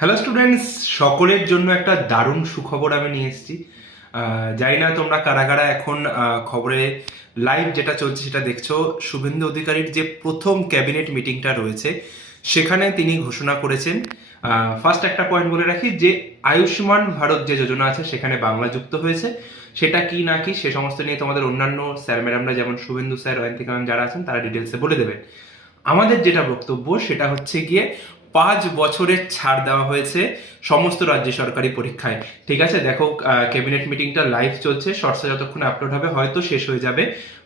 Hello students, সকলের জন্য একটা দারুণ সুখবর আমি নিয়ে এসেছি। জানি না তোমরা কারা কারা এখন খবরে লাইভ যেটা চলছে সেটা দেখছো। শুভেন্দু অধিকারীর যে প্রথম ক্যাবিনেট মিটিংটা রয়েছে সেখানে তিনি ঘোষণা করেছেন। ফার্স্ট একটা পয়েন্ট বলে রাখি যে আয়ুষ্মান ভারত যে যোজনা আছে সেখানে বাংলা যুক্ত হয়েছে। সেটা কি না কি সে সমস্ত নিয়ে তোমাদের অন্যান্য স্যার ম্যাডামরা যেমন শুভেন্দু স্যার, অয়ন্তিকা ম্যাম যারা আছেন তারা ডিটেলসে বলে দেবেন। আমাদের যেটা বক্তব্য সেটা হচ্ছে গিয়ে 5 বছরের ছাড় দেওয়া হয়েছে সমস্ত রাজ্য সরকারি পরীক্ষায়। ঠিক আছে, দেখো ক্যাবিনেট মিটিংটা লাইভ চলছে, শর্টসে যতক্ষণ আপলোড হবে হয়তো শেষ হয়ে যাবে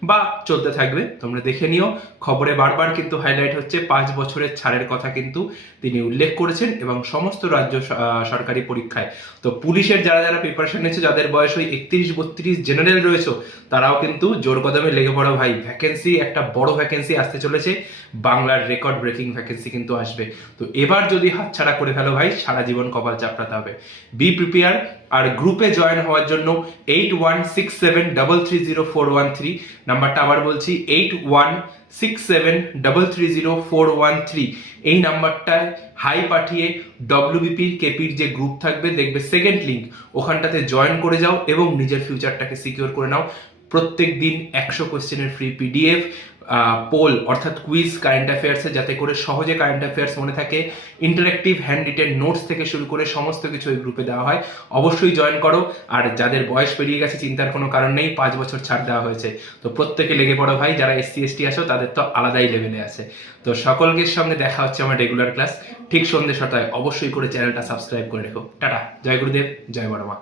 বা চলতে থাকবে, তোমরা দেখে নিও। খবরে বারবার কিন্তু হাইলাইট হচ্ছে 5 বছরের ছাড়ের কথা কিন্তু তিনি উল্লেখ করেছেন এবং সমস্ত রাজ্য সরকারি পরীক্ষায়। তো পুলিশের যারা যারা প্রিপারেশন নিচ্ছে, যাদের বয়স ওই 31-32 জেনারেল রয়েছে, তারাও কিন্তু জোর কদমে লেগে পড়ো ভাই। ভ্যাকেন্সি, একটা বড় ভ্যাকেন্সি আসতে চলেছে, বাংলার রেকর্ড ব্রেকিং ভ্যাকেন্সি কিন্তু আসবে। তো এবার যদি হাতছাড়া করে ফেলো ভাই, সারা জীবন কপাল চাপড়াতে হবে। B prepare. আর গ্রুপে জয়েন হওয়ার জন্য 8167330413 নাম্বারটা আবার বলছি, 8167330413 এই নাম্বারটায় হাই পাঠিয়ে ডব্লিউবিপি কেপির যে গ্রুপ থাকবে দেখবে সেকেন্ড লিঙ্ক, ওখানটাতে জয়েন করে যাও এবং নিজের ফিউচারটাকে সিকিউর করে নাও। প্রত্যেক দিন 100 কোশ্চেনের ফ্রি পিডিএফ, পোল অর্থাৎ কুইজ কারেন্ট অ্যাফেয়ার্সে, যাতে করে সহজে কারেন্ট অ্যাফেয়ার্স মনে থাকে, ইন্টারেক্টিভ হ্যান্ড রিটেন নোটস থেকে শুরু করে সমস্ত কিছু ওই গ্রুপে দেওয়া হয়। অবশ্যই জয়েন করো। আর যাদের বয়স পেরিয়ে গেছে চিন্তার কোনো কারণ নেই, 5 বছর ছাড় দেওয়া হয়েছে। তো প্রত্যেকে লেগে পড়ো ভাই। যারা এসসি এসটি আছো তাদের তো আলাদাই লেভেলে আছে। তো সকলকে সঙ্গে দেখা হচ্ছে আমার রেগুলার ক্লাস ঠিক সন্ধ্যে 7টায়। অবশ্যই করে চ্যানেলটা সাবস্ক্রাইব করে রেখো। টাটা, জয় গুরুদেব, জয় বড়মা।